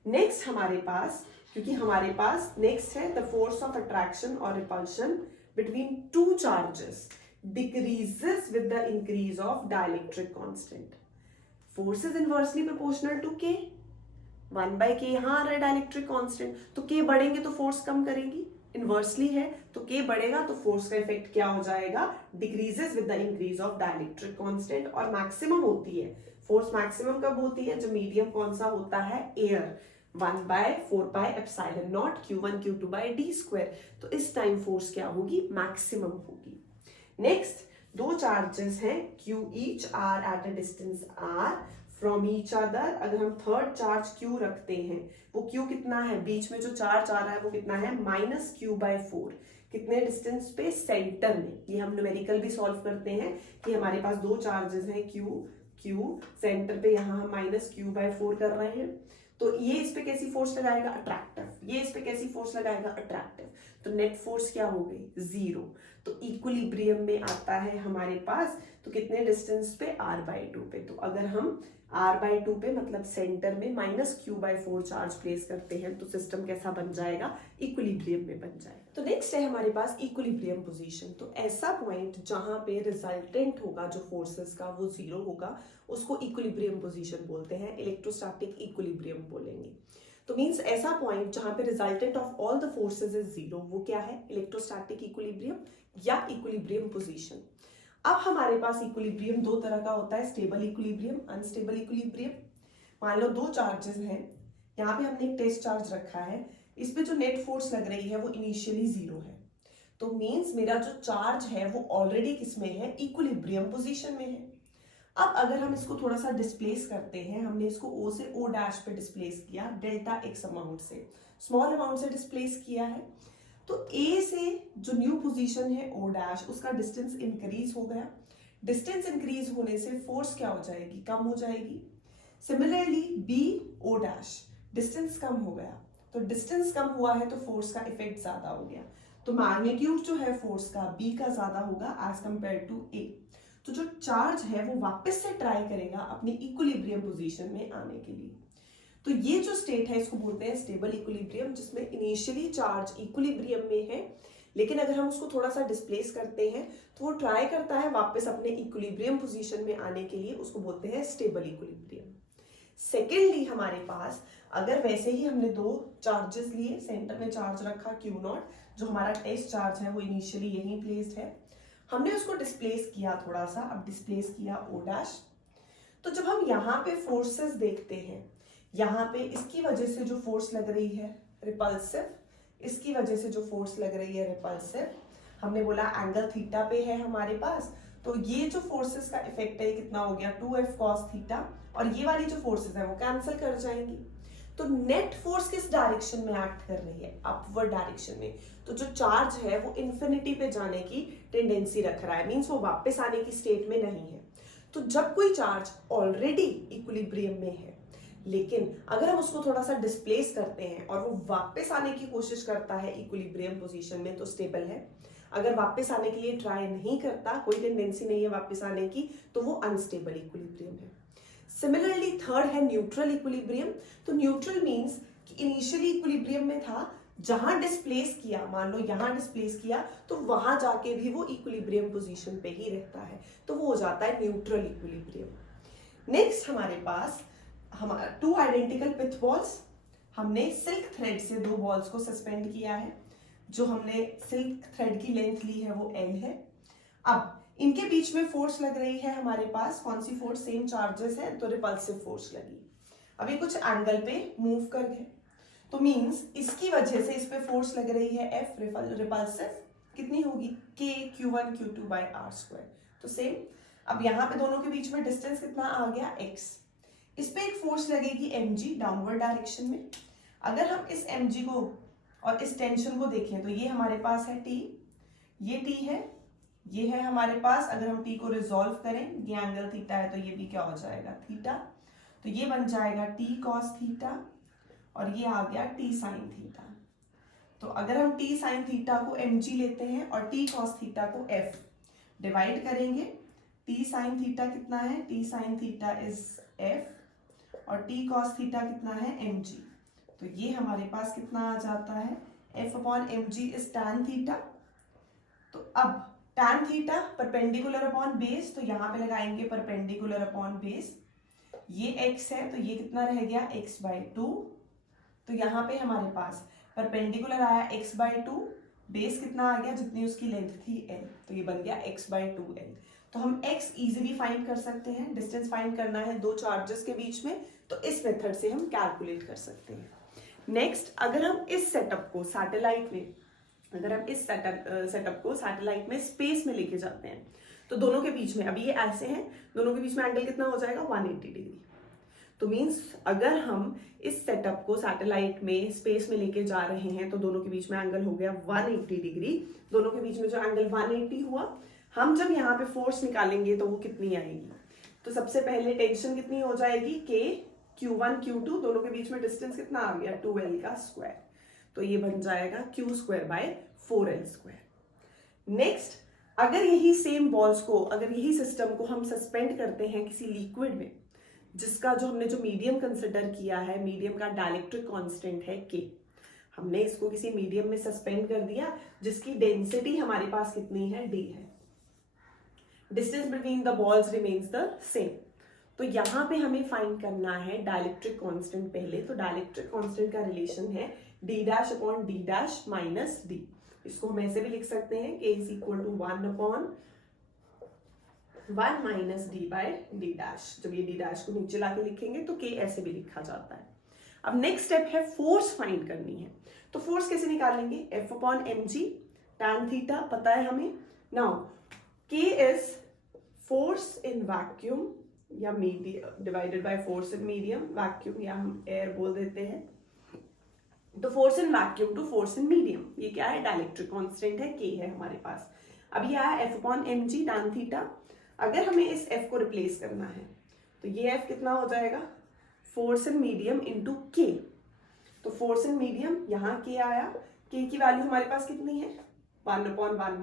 नेक्स्ट हमारे पास, क्योंकि हमारे पास नेक्स्ट है द फोर्स ऑफ अट्रैक्शन और repulsion between two charges decreases with the increase of dielectric constant. Force is inversely proportional to K, 1/K यहाँ आ रहा है डाइलेक्ट्रिक कांस्टेंट, तो K बढ़ेंगे तो फोर्स कम करेगी, इनवर्सली है तो K बढ़ेगा तो फोर्स का इफेक्ट क्या हो जाएगा, decreases with the increase of dielectric constant, और मैक्सिमम होती है फोर्स, मैक्सिमम कब होती है, जब मीडियम कौन सा होता है, एयर, 1/4πε0 Q1 Q2/d², तो इस टाइम फोर्स क्या होगी, मैक्सिमम होगी। नेक्स्ट, दो चार्जेस हैं Q each are at a distance r from each other, अगर हम थर्ड चार्ज Q रखते हैं, वो Q कितना है, बीच में जो चार्ज आ रहा है वो कितना है, -Q/4, कितने डिस्टेंस पे, सेंटर में। ये हम न्यूमेरिकल भी सॉल्व करते हैं कि हमारे पास दो चार्जेस हैं Q सेंटर पे, यहाँ हम -Q/4 कर रहे हैं, तो ये इस पे कैसी फोर्स लगाएगा, अट्रैक्टिव, ये इस पे कैसी फोर्स लगाएगा, अट्रैक्टिव, तो नेट फोर्स क्या हो गई, 0। तो इक्विलिब्रियम में आता है हमारे पास, तो कितने डिस्टेंस पे, r/2 पे, तो अगर हम r/2 पे मतलब सेंटर में -Q/4 चार्ज प्लेस करते हैं, तो सिस्टम कैसा बन जाएगा, इक्विलिब्रियम में बन जाएगा। तो नेक्स्ट है हमारे पास इक्विलिब्रियम पोजीशन, तो ऐसा पॉइंट जहां पे रिजल्टेंट होगा जो फोर्सेस का वो 0 होगा, उसको इक्विलिब्रियम पोजीशन बोलते हैं, इलेक्ट्रोस्टैटिक इक्विलिब्रियम बोलेंगे। तो मींस ऐसा पॉइंट जहां पे resultant of all the forces is 0, वो क्या है, इलेक्ट्रोस्टैटिक इक्विलिब्रियम या इक्विलिब्रियम पोजीशन। अब हमारे पास इक्विलिब्रियम दो तरह का होता है, स्टेबल इक्विलिब्रियम, अनस्टेबल इक्विलिब्रियम। मान लो दो चार्जेस हैं, यहाँ पे हमने एक टेस्ट चार्ज रखा है, इस पे जो नेट फोर्स लग रही है वो इनिशियली 0 है, तो मींस मेरा जो चार्ज है वो ऑलरेडी किसमें है, इक्विलिब्रियम पोजीशन में है। अब अगर हम इसको थोड़ा सा डिस्प्लेस करते हैं, हमने इसको O से O डैश पे डिस्प्लेस किया, डेल्टा x अमाउंट से, स्मॉल अमाउंट से डिस्प्लेस किया है, तो A से जो न्यू पोजीशन है O डैश, उसका डिस्टेंस इंक्रीज हो गया, डिस्टेंस इंक्रीज होने से फोर्स क्या हो जाएगी, कम हो जाएगी। Similarly B O dash, distance कम हो गया, तो डिस्टेंस कम हुआ है तो फोर्स का इफेक्ट ज्यादा हो गया, तो मैग्नीट्यूड जो है फोर्स का B का ज्यादा होगा एज कंपेयर टू A। तो जो चार्ज है वो वापस से ट्राई करेगा अपनी इक्विलिब्रियम पोजीशन में आने के लिए। तो ये जो स्टेट है इसको बोलते हैं स्टेबल इक्विलिब्रियम, जिसमें इनिशियली चार्ज इक्विलिब्रियम में है, लेकिन अगर हम उसको थोड़ा सा डिस्प्लेस करते हैं तो वो ट्राई करता है वापस अपने इक्विलिब्रियम पोजीशन में आने के लिए, उसको बोलते हैं स्टेबल इक्विलिब्रियम। सेकेंडली हमारे पास अगर वैसे ही हमने दो चार्जेस लिए, सेंटर में चार्ज रखा Q0, जो हमारा टेस्ट चार्ज है वो इनिशियली यहीं प्लेस्ड है, हमने उसको डिस्प्लेस किया थोड़ा सा, अब डिस्प्लेस किया O डैश, तो जब हम यहाँ पे फोर्सेस देखते हैं, यहाँ पे इसकी वजह से जो फोर्स लग रही है रिपल्सिव, इसकी वजह से जो फोर्स लग रही है रिपल्सिव, हमने बोला एंगल थीटा पे है हमारे पास, तो ये जो फोर्सेस का इफेक्ट है कितना हो गया 2F cos थीटा, और ये वाली जो फोर्सेस है वो कैंसिल कर जाएंगी। तो नेट फोर्स किस डायरेक्शन में एक्ट कर रही है, अपवर्ड डायरेक्शन में। तो जो चार्ज है वो इन्फिनिटी पे जाने की टेंडेंसी रख रहा है, मींस वो वापस आने की स्टेट में नहीं है। तो जब कोई चार्ज ऑलरेडी इक्विलिब्रियम में है, लेकिन अगर हम उसको थोड़ा सा डिस्प्लेस करते हैं और वो वापस आने की कोशिश करता है इक्विलिब्रियम पोजीशन में, तो स्टेबल है। अगर वापस आने के लिए ट्राई नहीं करता, कोई टेंडेंसी नहीं है वापस आने की, तो वो अनस्टेबल इक्विलिब्रियम है। सिमिलरली थर्ड है न्यूट्रल इक्विलिब्रियम। तो न्यूट्रल मींस कि इनिशियली इक्विलिब्रियम में था, जहां डिस्प्लेस किया, मान लो यहां डिस्प्लेस किया, तो वहां जाके भी वो इक्विलिब्रियम पोजीशन पे ही रहता है, तो वो हो जाता है न्यूट्रल इक्विलिब्रियम। नेक्स्ट हमारे पास हमारा 2 आइडेंटिकल पिथ बॉल्स, हमने सिल्क थ्रेड से 2 बॉल्स को सस्पेंड किया है। जो हमने सिल्क थ्रेड की लेंथ ली है वो L है। अब इनके बीच में फोर्स लग रही है हमारे पास, कौन सी फोर्स, सेम चार्जेस है तो रिपल्सिव फोर्स लगी। अब ये कुछ एंगल पे मूव कर गए, तो मींस इसकी वजह से इस पे फोर्स लग रही है F, रिपल्सिव कितनी होगी K Q1 Q2 by R²। तो सेम, अब यहाँ पे दोनों के बीच में डिस्टेंस कितना आ गया x, इस पे एक फोर्स लगेगी mg डाउनवर्ड डायरेक्शन में। अगर हम इस mg को और इस टेंशन को देखें तो ये हमारे पास है T, ये T है, ये है हमारे पास। अगर हम T को रिजॉल्व करें, ये एंगल थीटा है तो ये भी क्या हो जाएगा थीटा, तो ये बन जाएगा T cos थीटा और ये आ गया T sin थीटा। तो अगर हम T sin थीटा को mg लेते हैं और T cos थीटा को F डिवाइड करेंगे, T sin थीटा कितना है, T sin theta is F और T cos थीटा कितना है mg। तो ये हमारे पास कितना आ जाता है F upon mg is tan theta. तो अब tan theta perpendicular upon base, तो यहाँ पे लगाएंगे परपेंडिकुलर अपॉन बेस, ये x है तो ये कितना रह गया x/2। तो यहाँ पे हमारे पास परपेंडिकुलर आया x/2, बेस कितना आ गया जितनी उसकी लेंथ थी L, तो ये बन गया x/2L। तो हम x इजीली फाइंड कर सकते हैं, डिस्टेंस फाइंड करना है दो चार्जेस के बीच में, तो इस मेथड से हम कैलकुलेट कर सकते हैं। नेक्स्ट, अगर हम इस सेटअप को सैटेलाइट में, अगर हम इस सेटअप को सैटेलाइट में स्पेस में लेके जाते हैं, तो दोनों के बीच में, अभी ये ऐसे हैं, दोनों के बीच में एंगल कितना हो जाएगा 180 डिग्री। तो मींस अगर हम इस सेटअप को सैटेलाइट में स्पेस में लेके जा रहे हैं तो दोनों के बीच में एंगल हो गया 180 डिग्री। दोनों के बीच में जो एंगल 180 हुआ, हम जब यहाँ पे फोर्स निकालेंगे तो वो कितनी आएगी, तो सबसे पहले टेंशन कितनी हो जाएगी K Q1 Q2, दोनों के बीच में डिस्टेंस कितना आ गया 2L का स्क्वायर, तो ये बन जाएगा Q²/4L²। नेक्स्ट, अगर यही सेम बॉल्स को, अगर यही सिस्टम को हम सस्पेंड करते हैं किसी लिक्विड में, जिसका जो हमने जो मीडियम कंसिडर किया है, मीडियम का डाइलेक्ट्रिक कांस्टेंट है K, हमने इसको किसी मीडियम में सस्पेंड कर दिया जिसकी डेंसिटी हमारे पास कितनी है D है, distance between the balls remains the same. तो यहाँ पे हमें फाइंड करना है डाइलेक्ट्रिक कांस्टेंट पहले। तो डाइलेक्ट्रिक कांस्टेंट का रिलेशन है D' माइनस D। इसको हम ऐसे भी लिख सकते हैं K = 1/1 माइनस D/D'। जब ये D' को नीचे लाके लिखेंगे तो K ऐसे भी लिखा जाता है। अब नेक्स्ट स्टेप है फोर्स फाइंड करनी है। तो फोर्स कैसे निकालेंगे, F/mg tan थीटा पता है हमें। Now K is force in vacuum या medium divided by force in medium, vacuum या हम एयर बोल देते हैं। तो force in vacuum to force in medium, ये क्या है, डाइलेक्ट्रिक कांस्टेंट है, K है हमारे पास। अब ये आया F/mg tan थीटा। अगर हमें इस F को रिप्लेस करना है तो ये F कितना हो जाएगा, force in medium into K। तो फोर्स इन मीडियम, यहाँ K आया, K की वैल्यू हमारे पास कितनी है 1/1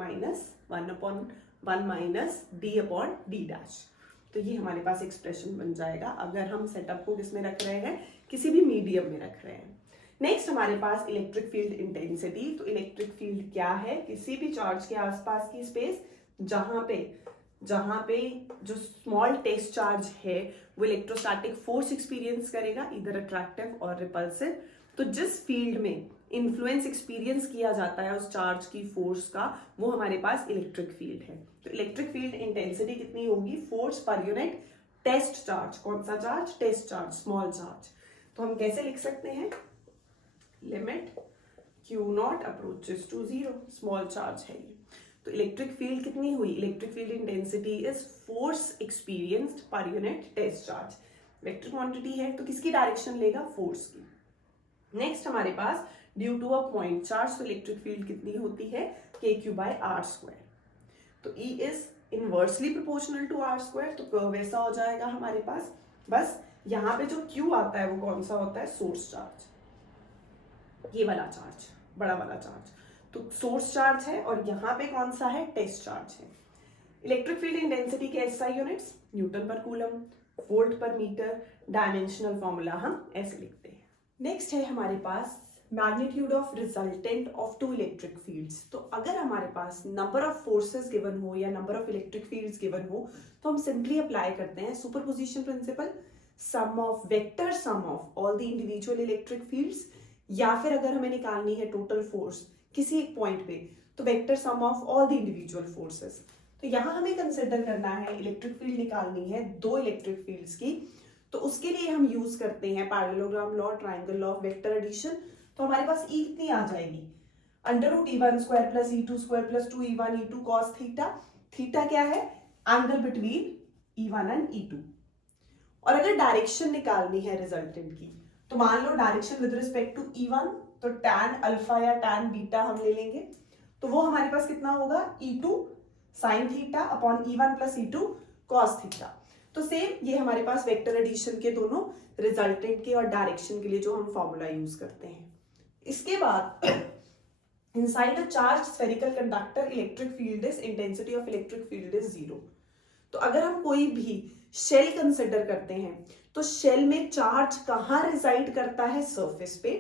माइनस D/D'। तो ये हमारे पास एक्सप्रेशन बन जाएगा अगर हम सेटअप को किसमें रख रहे हैं, किसी भी मीडियम में रख रहे हैं। नेक्स्ट हमारे पास इलेक्ट्रिक फील्ड इंटेंसिटी। तो इलेक्ट्रिक फील्ड क्या है, किसी भी चार्ज के आसपास की स्पेस जहां पे जो स्मॉल टेस्ट चार्ज है वो इलेक्ट्रोस्टैटिक फोर्स एक्सपीरियंस करेगा, इधर अट्रैक्टिव और रिपल्सिव। तो जिस फील्ड में इन्फ्लुएंस एक्सपीरियंस किया जाता है उस चार्ज की फोर्स का, वो हमारे पास इलेक्ट्रिक फील्ड है। तो इलेक्ट्रिक फील्ड इंटेंसिटी कितनी होगी, force per unit test charge. कौन सा charge, test charge, small charge. तो हम कैसे लिख सकते हैं, limit Q0 approaches to 0, small charge है ये। तो इलेक्ट्रिक फील्ड कितनी हुई, electric field intensity is force experienced per unit test charge. Vector quantity है तो किसकी डायरेक्शन लेगा, फोर्स की। नेक्स्ट हमारे पास due to a point charge, तो इलेक्ट्रिक फील्ड कितनी होती है, KQ/r²। तो E is inversely proportional to r², तो कर्व ऐसा हो जाएगा हमारे पास। बस यहाँ पे जो Q आता है वो कौन सा होता है, सोर्स चार्ज, ये वाला चार्ज, बड़ा वाला चार्ज, तो सोर्स चार्ज है, और यहाँ पे कौन सा है, टेस्ट चार्ज है। इलेक्ट्रिक फील्ड इंटेंसिटी के SI units newton per coulomb, volt per metre, dimensional formula हम ऐसे लिखते हैं। नेक्स्ट है हमारे पास magnitude of resultant of two electric fields. तो अगर हमारे पास नंबर ऑफ फोर्सेस गिवन हो या number of electric fields given हो तो हम सिंपली अप्लाई करते हैं superposition principle, sum of vector sum of all the individual electric fields, या फिर अगर हमें निकालनी है टोटल फोर्स किसी एक पॉइंट पे तो vector sum of all the individual forces. तो यहाँ हमें कंसिडर करना है इलेक्ट्रिक फील्ड निकालनी है दो इलेक्ट्रिक फील्ड्स की, तो उसके लिए हम यूज करते हैं parallelogram law, triangle law, vector addition. तो हमारे पास E कितनी आ जाएगी, √E1² + E2² + 2E1 E2 cos theta. Theta क्या है, angle between E1 and E2। और अगर डायरेक्शन निकालनी है रिजल्टेंट की, तो मान लो direction with respect to E1, तो tan अल्फा या tan बीटा हम ले लेंगे, तो वो हमारे पास कितना होगा, E2 sin theta upon E1 + E2 cos theta. तो सेम ये हमारे पास वेक्टर एडिशन के दोनों रिजल्टेंट के और डायरेक्शन के लिए जो हम फॉर्मूला यूज करते हैं। इसके बाद inside a charge spherical conductor electric field is, intensity of electric field is 0। तो अगर हम कोई भी शेल कंसिडर करते हैं तो शेल में चार्ज कहाँ रिजाइड करता है, सरफेस पे।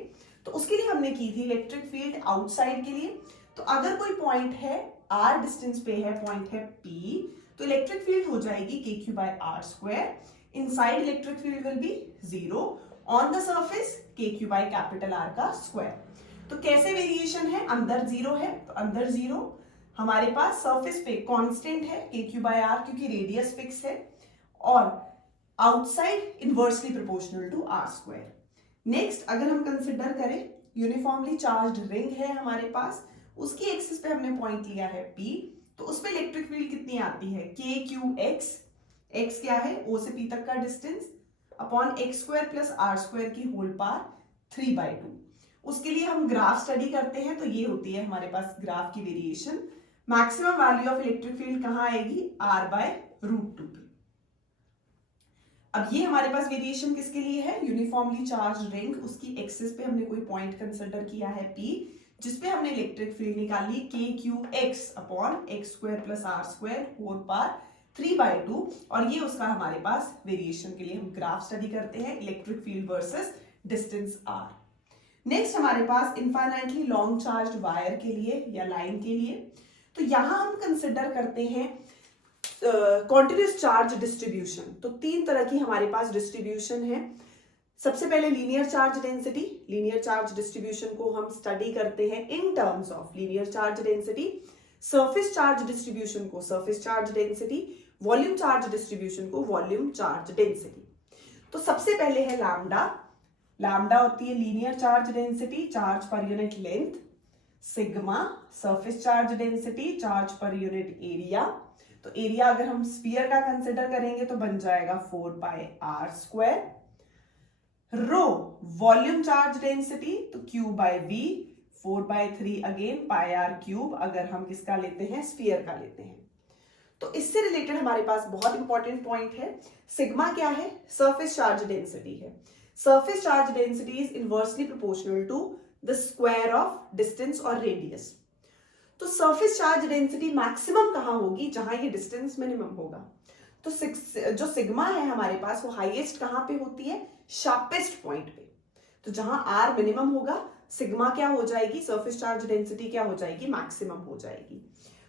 तो उसके लिए हमने की थी इलेक्ट्रिक फील्ड आउटसाइड के लिए। तो अगर कोई पॉइंट है r डिस्टेंस पे है, पॉइंट है P, तो इलेक्ट्रिक फील्ड हो जाएगी KQ/r²। Inside electric field will be 0, on the surface KQ/R का स्क्वायर। तो कैसे वेरिएशन है, अंदर 0 है तो अंदर 0, हमारे पास सरफेस पे कांस्टेंट है KQ/R क्योंकि रेडियस फिक्स है, और outside inversely proportional to r²। Next अगर हम कंसिडर करें यूनिफॉर्मली चार्ज्ड रिंग है हमारे पास, उसकी एक्सिस पे हमने पॉइंट लिया है P, तो उस पे इलेक्ट्रिक फील्ड कितनी आती है, KQX, x क्या है, O से P तक का डिस्टेंस, अपॉन x² + r² की होल पावर 3/2। उसके लिए हम ग्राफ स्टडी करते हैं, तो ये होती है हमारे पास ग्राफ की variation. Maximum value of electric field कहाँ आएगी, r/√2 पे। अब ये हमारे पास वेरिएशन किसके लिए है, यूनिफॉर्मली चार्ज रिंग, उसकी एक्सिस पे हमने कोई पॉइंट कंसिडर किया है P, जिसपे हमने इलेक्ट्रिक फील्ड निकाली KQX upon x² + r² whole power 3/2, और ये उसका हमारे पास वेरिएशन के लिए हम ग्राफ स्टडी करते हैं, electric field versus distance r। Next हमारे पास इनफाइनाइटली लॉन्ग चार्ज वायर के लिए या लाइन के लिए, तो यहां हम कंसिडर करते हैं कॉन्टिन्यूअस चार्ज डिस्ट्रीब्यूशन। तो तीन तरह की हमारे पास डिस्ट्रीब्यूशन है। सबसे पहले linear charge density, linear charge distribution को हम स्टडी करते हैं in terms of linear charge density, surface charge distribution को surface charge density, volume charge distribution को वॉल्यूम चार्ज डेंसिटी। तो सबसे पहले है लैम्डा, लैम्डा होती है linear charge density, charge per unit length, sigma surface charge density, charge per unit area. तो area अगर हम स्फीयर का कंसिडर करेंगे तो बन जाएगा 4πr²। Rho volume charge density, तो Q/V 4/3 अगेन πr³ अगर हम किसका लेते हैं, स्फीयर का लेते हैं। तो इससे रिलेटेड हमारे पास बहुत इंपॉर्टेंट पॉइंट है, सिग्मा क्या है, सरफेस चार्ज डेंसिटी है। Surface charge density is inversely proportional to the square of distance और रेडियस। तो सरफेस चार्ज डेंसिटी मैक्सिमम कहां होगी, जहां ये डिस्टेंस मिनिमम होगा। तो जो सिग्मा है हमारे पास वो हाईएस्ट कहां पे होती है, शार्पेस्ट पॉइंट पे। तो जहां r मिनिमम होगा, सिग्मा क्या हो जाएगी, सरफेस चार्ज डेंसिटी क्या हो जाएगी, मैक्सिमम हो जाएगी।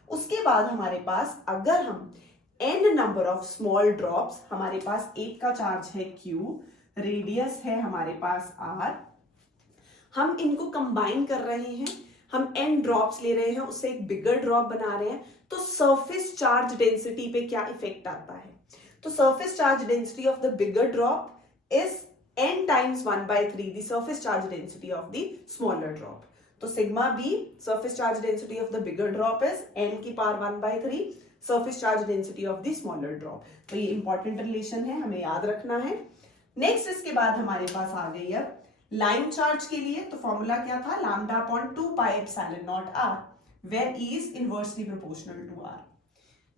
उसके बाद हमारे पास अगर हम n number of small drops, हमारे पास एक का चार्ज है Q, रेडियस है हमारे पास r, हम इनको कंबाइन कर रहे हैं, हम n ड्रॉप्स ले रहे हैं, उससे एक बिगर ड्रॉप बना रहे हैं, तो सरफेस चार्ज डेंसिटी पे क्या इफेक्ट आता है। तो surface charge density of the bigger drop is n × 1/3 the surface charge density of the smaller drop. तो sigma B surface charge density of the bigger drop is n की power 1/3 surface charge density of the smaller drop. तो ये important relation है, हमें याद रखना है। Next इसके बाद हमारे पास आ गई अब लाइन चार्ज के लिए। तो फॉर्मूला क्या था, lambda upon 2 pi epsilon not r where E is inversely proportional to r।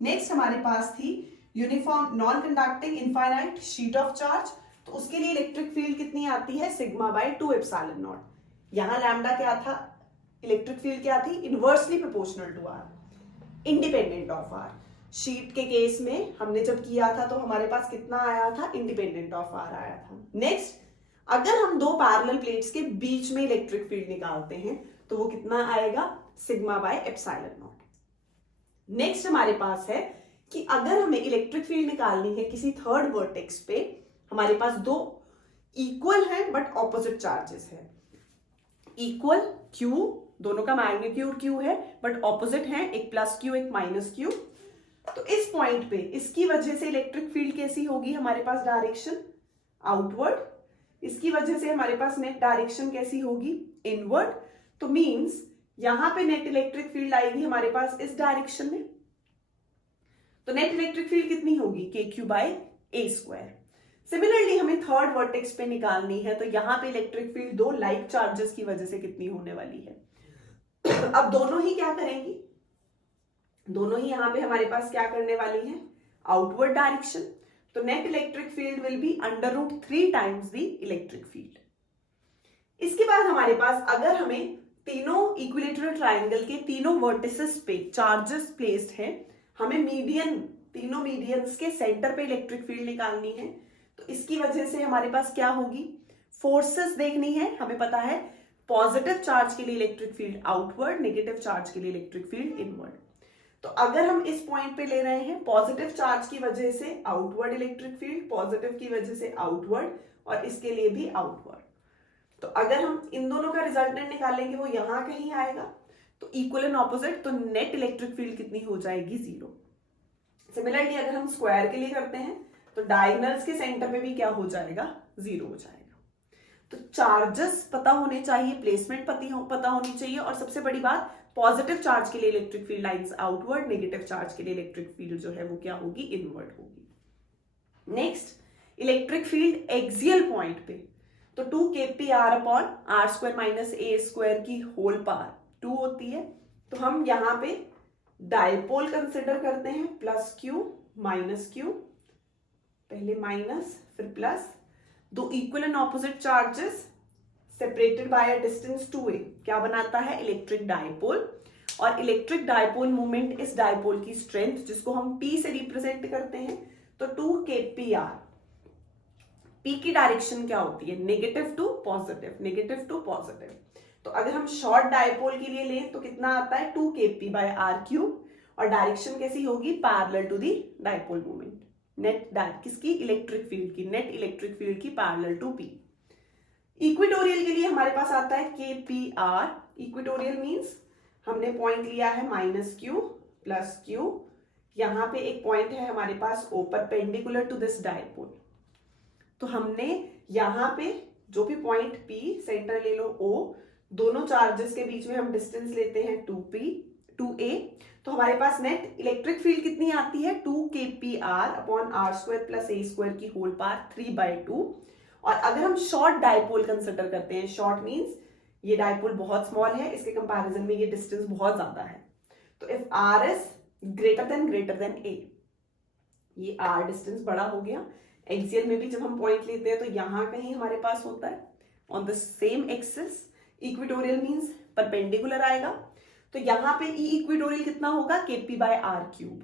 Next हमारे पास थी uniform non conducting infinite sheet of charge. तो उसके लिए इलेक्ट्रिक फील्ड कितनी आती है, सिग्मा बाय 2 एप्सिलॉन नॉट। यहां लैम्डा क्या था, इलेक्ट्रिक फील्ड क्या थी, inversely proportional to r, independent of r। Sheet के केस में हमने जब किया था तो हमारे पास कितना आया था, इंडिपेंडेंट ऑफ r आया था। नेक्स्ट, अगर हम दो पैरेलल प्लेट्स के बीच में इलेक्ट्रिक फील्ड निकालते हैं तो वो कितना आएगा, sigma by epsilon nought. Next हमारे पास है कि अगर हमें इलेक्ट्रिक फील्ड निकालनी है किसी थर्ड वर्टेक्स पे, हमारे पास दो इक्वल है बट ऑपोजिट चार्जेस है, इक्वल Q, दोनों का मैग्नीट्यूड Q है बट ऑपोजिट है, एक प्लस Q एक माइनस Q। तो इस पॉइंट पे इसकी वजह से इलेक्ट्रिक फील्ड कैसी होगी, हमारे पास डायरेक्शन आउटवर्ड, इसकी वजह से हमारे पास नेट डायरेक्शन कैसी होगी, इनवर्ड। तो मींस यहां पे नेट इलेक्ट्रिक फील्ड आएगी हमारे पास इस डायरेक्शन में। तो नेट इलेक्ट्रिक फील्ड कितनी होगी, KQ by A square. Similarly हमें थर्ड वर्टेक्स पे निकालनी है, तो यहां पे इलेक्ट्रिक फील्ड दो लाइक चार्जेस की वजह से कितनी होने वाली है। अब दोनों ही क्या करेंगी, दोनों ही यहां पे हमारे पास क्या करने वाली है, आउटवर्ड डायरेक्शन। तो net electric field will be √3 times the electric field. इसके बाद हमारे पास अगर हमें तीनों इक्विलेटरल ट्रायंगल के तीनों वर्टिसेस पे चार्जेस प्लेस्ड हैं, हमें मीडियन, तीनों मीडियंस के सेंटर पे इलेक्ट्रिक फील्ड निकालनी है, तो इसकी वजह से हमारे पास क्या होगी, फोर्सेस देखनी है। हमें पता है पॉजिटिव चार्ज के लिए electric field outward, negative charge के लिए इलेक्ट्रिक फील्ड इनवर्ड। तो अगर हम इस पॉइंट पे ले रहे हैं पॉजिटिव चार्ज की वजह से आउटवर्ड इलेक्ट्रिक फील्ड, पॉजिटिव की वजह से आउटवर्ड, और इसके लिए भी आउटवर्ड। तो अगर हम इन दोनों का रिजल्टेंट निकालेंगे वो यहां कहीं आएगा, तो इक्वल एंड ऑपोजिट, तो नेट इलेक्ट्रिक फील्ड कितनी हो जाएगी, 0। सिमिलरली अगर हम स्क्वायर के लिए करते हैं तो डायगोनल्स के सेंटर में भी क्या हो जाएगा, 0 हो जाएगा। तो चार्जेस पता होने चाहिए, प्लेसमेंट पता होनी चाहिए, और सबसे बड़ी बात पॉजिटिव चार्ज के लिए electric field lines outward, negative charge के लिए इलेक्ट्रिक फील्ड जो है वो क्या होगी, इनवर्ड होगी। Next, electric field axial point पे, तो 2 kpr upon r square minus a square की होल पावर 2 होती है। तो हम यहाँ पे डायपोल कंसिडर करते हैं, प्लस Q माइनस Q, पहले माइनस फिर प्लस, दो equal and opposite charges separated by a distance 2a क्या बनाता है, इलेक्ट्रिक डायपोल। और इलेक्ट्रिक डायपोल मोमेंट इस डायपोल की स्ट्रेंथ, जिसको हम P से रिप्रेजेंट करते हैं, तो 2 kpr। P की डायरेक्शन क्या होती है, negative to positive, negative to positive. तो अगर हम शॉर्ट डायपोल के लिए लें तो कितना आता है, 2 kp बाय r क्यूब, और डायरेक्शन कैसी होगी, parallel to the dipole moment. Net किसकी, इलेक्ट्रिक फील्ड की, नेट इलेक्ट्रिक फील्ड की पैरेलल टू P। इक्वेटोरियल के लिए हमारे पास आता है kpr। इक्वेटोरियल मींस हमने पॉइंट लिया है -q प्लस q, यहां पे एक पॉइंट है हमारे पास O perpendicular to this dipole. तो हमने यहां पे जो भी पॉइंट P, सेंटर ले लो O, दोनों चार्जेस के बीच में हम डिस्टेंस लेते हैं 2a, तो हमारे पास नेट इलेक्ट्रिक फील्ड कितनी आती है, 2 kpr upon r square plus a square की होल पावर 3/2। और अगर हम शॉर्ट डायपोल कंसिडर करते हैं, शॉर्ट मींस ये डायपोल बहुत स्मॉल है, इसके कंपैरिजन में ये डिस्टेंस बहुत ज्यादा है। तो if r is greater than a, ये r डिस्टेंस बड़ा हो गया। एक्सियल में भी जब हम पॉइंट लेते हैं तो यहां कहीं हमारे पास होता है on the same axis. Equatorial means perpendicular आएगा, तो यहां पे ई इक्वेटोरियल कितना होगा, kp बाय r क्यूब।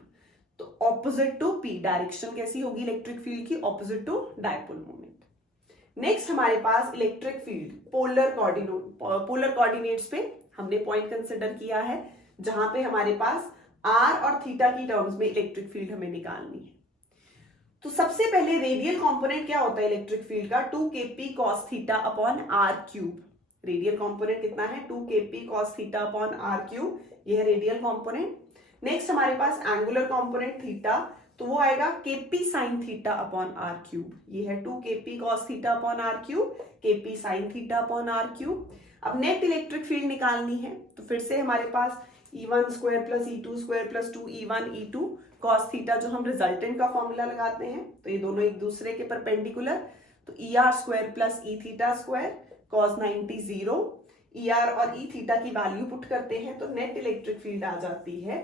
तो ऑपोजिट टू P, डायरेक्शन कैसी होगी इलेक्ट्रिक फील्ड की, opposite to dipole moment. Next हमारे पास इलेक्ट्रिक फील्ड पोलर कोऑर्डिनेट्स पे हमने पॉइंट कंसिडर किया है, जहां पे हमारे पास r और थीटा की टर्म्स में इलेक्ट्रिक फील्ड हमें निकालनी है। तो सबसे पहले रेडियल कंपोनेंट क्या होता है इलेक्ट्रिक फील्ड का, 2 kp cos theta upon r cube. Radial component कितना है, 2 kp cos theta upon r cube, ये है रेडियल कंपोनेंट। नेक्स्ट हमारे पास एंगुलर कंपोनेंट थीटा, तो वो आएगा kp sin theta upon r cube, ये है 2 kp cos theta upon r cube, kp sin theta upon r cube. अब नेट इलेक्ट्रिक फील्ड निकालनी है, तो फिर से हमारे पास E1 square plus E2 square plus 2E1 E2 cos theta, जो हम रिजल्टेंट का फॉर्मूला लगाते हैं, तो ये दोनों एक दूसरे के परपेंडिकुलर, तो ER square plus E theta square cos 90 0, ER और E थीटा की वैल्यू पुट करते हैं तो नेट इलेक्ट्रिक फील्ड आ जाती है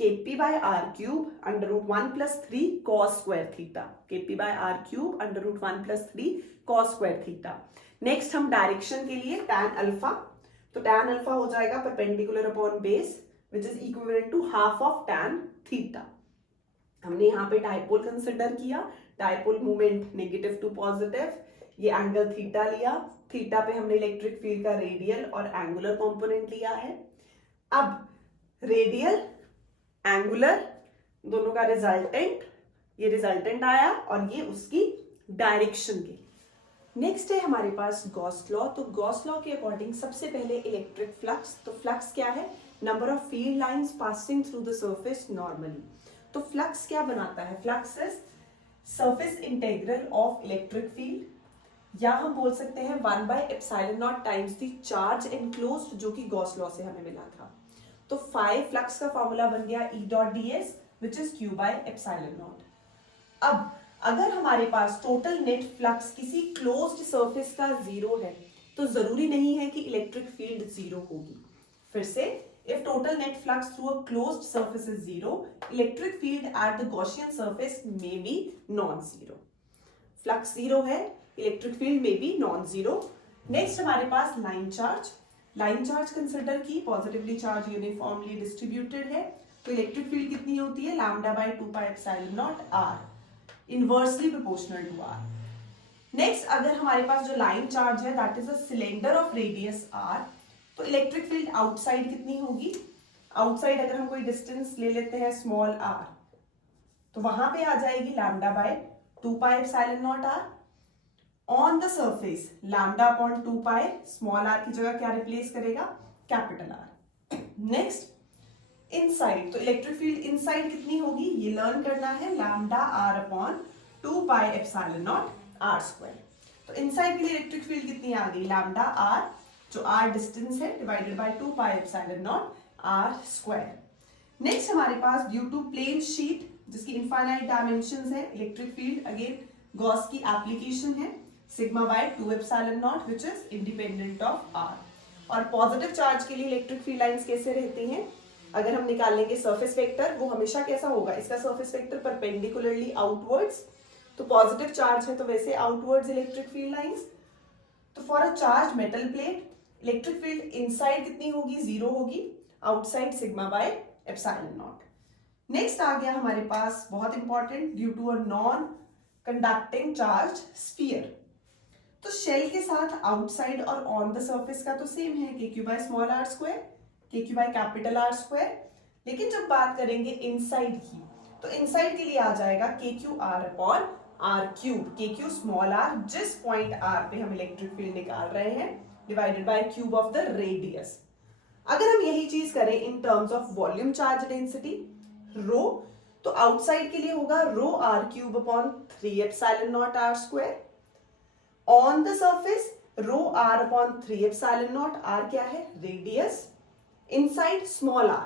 Kp by R cube under root 1 plus 3 cos square theta, Kp by R cube under root 1 plus 3 cos square theta. Next हम direction के लिए tan अल्फा, तो tan अल्फा हो जाएगा perpendicular upon base which is equivalent to half of tan theta. हमने यहाँ पे dipole consider किया, dipole movement negative to positive, ये एंगल थीटा लिया, थीटा पे हमने इलेक्ट्रिक फील्ड का रेडियल और एंगुलर कंपोनेंट लिया है। अब रेडियल एंगुलर दोनों का रिजल्टेंट, ये रिजल्टेंट आया और ये उसकी डायरेक्शन के। नेक्स्ट है हमारे पास गॉस लॉ, तो गॉस लॉ के अकॉर्डिंग सबसे पहले इलेक्ट्रिक फ्लक्स, तो फ्लक्स क्या है, number of field lines passing through the surface normally. तो फ्लक्स क्या बनाता है, flux is surface integral of electric field, या हम बोल सकते हैं 1 bye epsilon not times the charge enclosed, जो कि गॉस लॉ से हमें मिला था। तो फाई फ्लक्स का फॉर्मूला बन गया E dot ds which is Q bye epsilon not. अब अगर हमारे पास टोटल नेट फ्लक्स किसी क्लोज्ड सरफेस का जीरो है, तो जरूरी नहीं है कि इलेक्ट्रिक फील्ड जीरो होगी। फिर से, if total net flux through a closed surface is zero, electric field at the Gaussian surface may be non zero. Flux zero है, electric field may be non zero. Next हमारे पास line charge, line charge consider की, positively charge uniformly distributed है, तो electric field कितनी होती है, lambda by 2 pi epsilon not r, inversely proportional to r। Next, अगर हमारे पास जो लाइन चार्ज है that is a cylinder of radius r, तो इलेक्ट्रिक फील्ड आउटसाइड कितनी होगी, आउटसाइड अगर हम कोई डिस्टेंस ले लेते हैं स्मॉल r, तो वहां पे आ जाएगी lambda by 2 pi epsilon not r। On the surface lambda upon 2 pi, small r की जगह क्या रिप्लेस करेगा, कैपिटल R। नेक्स्ट, इनसाइड, तो इलेक्ट्रिक फील्ड इनसाइड कितनी होगी, ये लर्न करना है, lambda r upon 2 pi epsilon not r square. तो इनसाइड के लिए इलेक्ट्रिक फील्ड कितनी आ गई, लैम्डा r, जो r डिस्टेंस है, divided by 2 pi epsilon not r square. Next हमारे पास ड्यू टू प्लेन शीट जिसकी इनफाइनाइट डायमेंशंस है, इलेक्ट्रिक फील्ड अगेन गॉस की एप्लीकेशन है, sigma by 2 epsilon not which is independent of r। और positive charge के लिए इलेक्ट्रिक फील्ड लाइंस कैसे रहती हैं, अगर हम निकालेंगे सरफेस वेक्टर, वो हमेशा कैसा होगा, इसका सरफेस वेक्टर परपेंडिकुलरली आउटवर्ड्स, तो पॉजिटिव चार्ज है तो वैसे आउटवर्ड्स इलेक्ट्रिक फील्ड लाइंस। तो for a charge metal plate, electric field inside कितनी होगी, जीरो होगी, outside sigma by epsilon nought. Next आ गया हमारे पास बहुत important, due to a non conducting charge sphere, तो शेल के साथ आउटसाइड और ऑन द सरफेस का तो सेम है, KQ by small r square, KQ by capital R square, लेकिन जब बात करेंगे इनसाइड की, तो इनसाइड के लिए आ जाएगा KQR upon R cube, KQ small r, जिस पॉइंट R पे हम इलेक्ट्रिक फील्ड निकाल रहे हैं, divided by cube of the radius. अगर हम यही चीज करें in terms of volume charge density rho, तो आउटसाइड के लिए होगा rho r cube upon 3 epsilon not r square, on the surface rho r upon 3 epsilon not, r क्या है, रेडियस, इनसाइड स्मॉल r,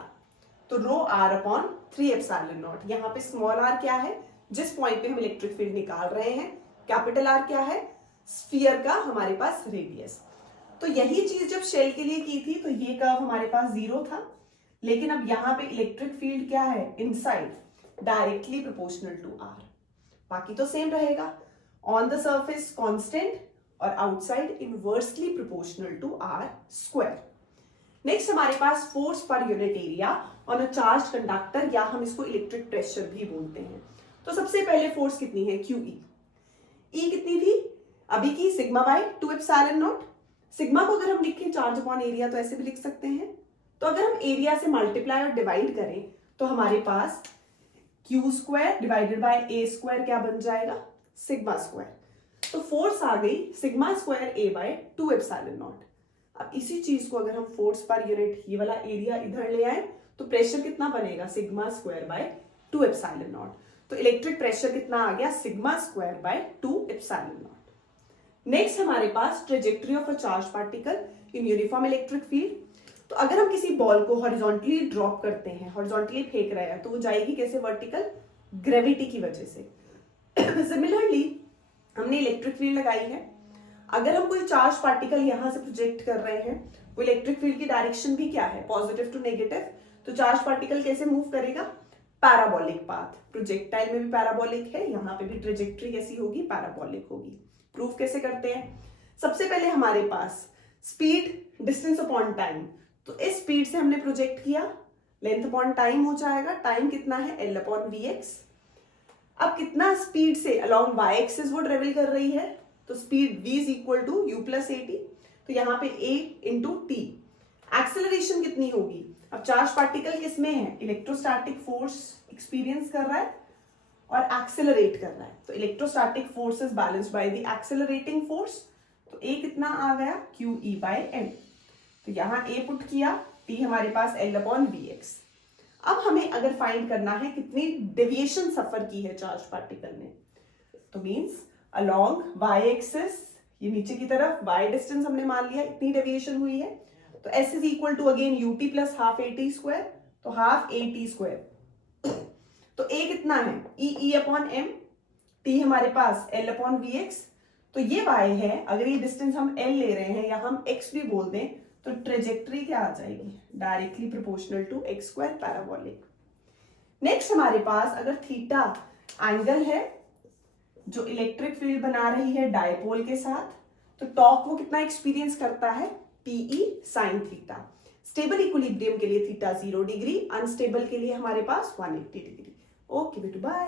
तो रो r अपॉन 3 एप्सिलॉन नॉट। यहाँ पे small r क्या है, जिस पॉइंट पे हम इलेक्ट्रिक फील्ड निकाल रहे हैं, कैपिटल R क्या है, स्फीयर का हमारे पास रेडियस। तो यही चीज जब शेल के लिए की थी तो ये कर्व हमारे पास जीरो था, लेकिन अब यहाँ पे इलेक्ट्रिक फील्ड क्या है, inside directly proportional to r, बाकी तो सेम रहेगा, ऑन द सरफेस कांस्टेंट और outside inversely proportional to r square. Next हमारे पास force per unit area on a charge conductor, या हम इसको इलेक्ट्रिक प्रेशर भी बोलते हैं। तो सबसे पहले फोर्स कितनी है, QE, E कितनी थी अभी की, sigma by 2 epsilon not. Sigma को अगर हम लिखें चार्ज अपॉन एरिया तो ऐसे भी लिख सकते हैं, तो अगर हम एरिया से मल्टीप्लाई और डिवाइड करें तो हमारे पास Q square divided by A square क्या बन जाएगा, सिग्मा स्क्वायर। तो फोर्स आ गई sigma square A by 2 epsilon not. अब इसी चीज को अगर हम फोर्स पर यूनिट ये वाला एरिया इधर ले आए तो प्रेशर कितना बनेगा, sigma square by 2 epsilon nought. तो इलेक्ट्रिक प्रेशर कितना आ गया, sigma square by 2 epsilon nought. Next हमारे पास trajectory of a charge particle in uniform electric field. तो अगर हम किसी बॉल को हॉरिजॉन्टली ड्रॉप करते हैं, हॉरिजॉन्टली फेंक रहे हैं, तो वो जाएगी कैसे? वर्टिकल, ग्रेविटी की वजह से। सिमिलरली हमने इलेक्ट्रिक फील्ड लगाई है, अगर हम कोई चार्ज पार्टिकल यहां से प्रोजेक्ट कर रहे हैं, वो इलेक्ट्रिक फील्ड की डायरेक्शन भी क्या है? Positive to negative. तो चार्ज पार्टिकल कैसे मूव करेगा? Parabolic path. प्रोजेक्टाइल में भी पैराबोलिक है, यहाँ पे भी ट्रेजेक्ट्री कैसी होगी? पैराबोलिक होगी। प्रूफ कैसे करते हैं? सबसे पहले हमारे पास स्पीड डिस्टेंस अपॉन टाइम, तो इस स्पीड से हमने प्रोजेक्ट किया, लेंथ अपॉन टाइम हो जाएगा। टाइम कितना है? L upon VX। अब कितना स्पीड से अलॉन्ग y एक्सिस वो ट्रेवल कर रही है? तो speed v is equal to u plus at, तो यहाँ पे a इंटू टी। एक्सेलरेशन कितनी होगी? अब चार्ज पार्टिकल किसमें है? इलेक्ट्रोस्टैटिक फोर्स एक्सपीरियंस कर रहा है और एक्सेलरेट कर रहा है, तो electrostatic force is balanced by the accelerating force. तो a कितना आ गया? QE by m। तो यहाँ a पुट किया, t हमारे पास L अपॉन VX। अब हमें अगर फाइंड करना है कितनी डेविएशन सफर की है चार्ज पार्टिकल ने, तो मींस अलोंग y एक्सिस, ये नीचे की तरफ y डिस्टेंस हमने मान लिया इतनी डेविएशन हुई है, तो s is equal to again ut plus half at square, तो हाफ at स्क्वायर। तो a कितना है? E अपॉन m, t हमारे पास L अपॉन VX। तो ये y है, अगर ये डिस्टेंस हम L ले रहे हैं या हम x भी बोल दें, तो ट्रेजेक्ट्री क्या आ जाएगी? Directly proportional to x square parabolic. Next हमारे पास अगर थीटा एंगल है जो इलेक्ट्रिक फील्ड बना रही है डायपोल के साथ, तो टॉर्क वो कितना एक्सपीरियंस करता है? PE sine theta. Stable equilibrium के लिए थीटा 0 डिग्री, अनस्टेबल के लिए हमारे पास 180 डिग्री। ओके बेटू, बाय।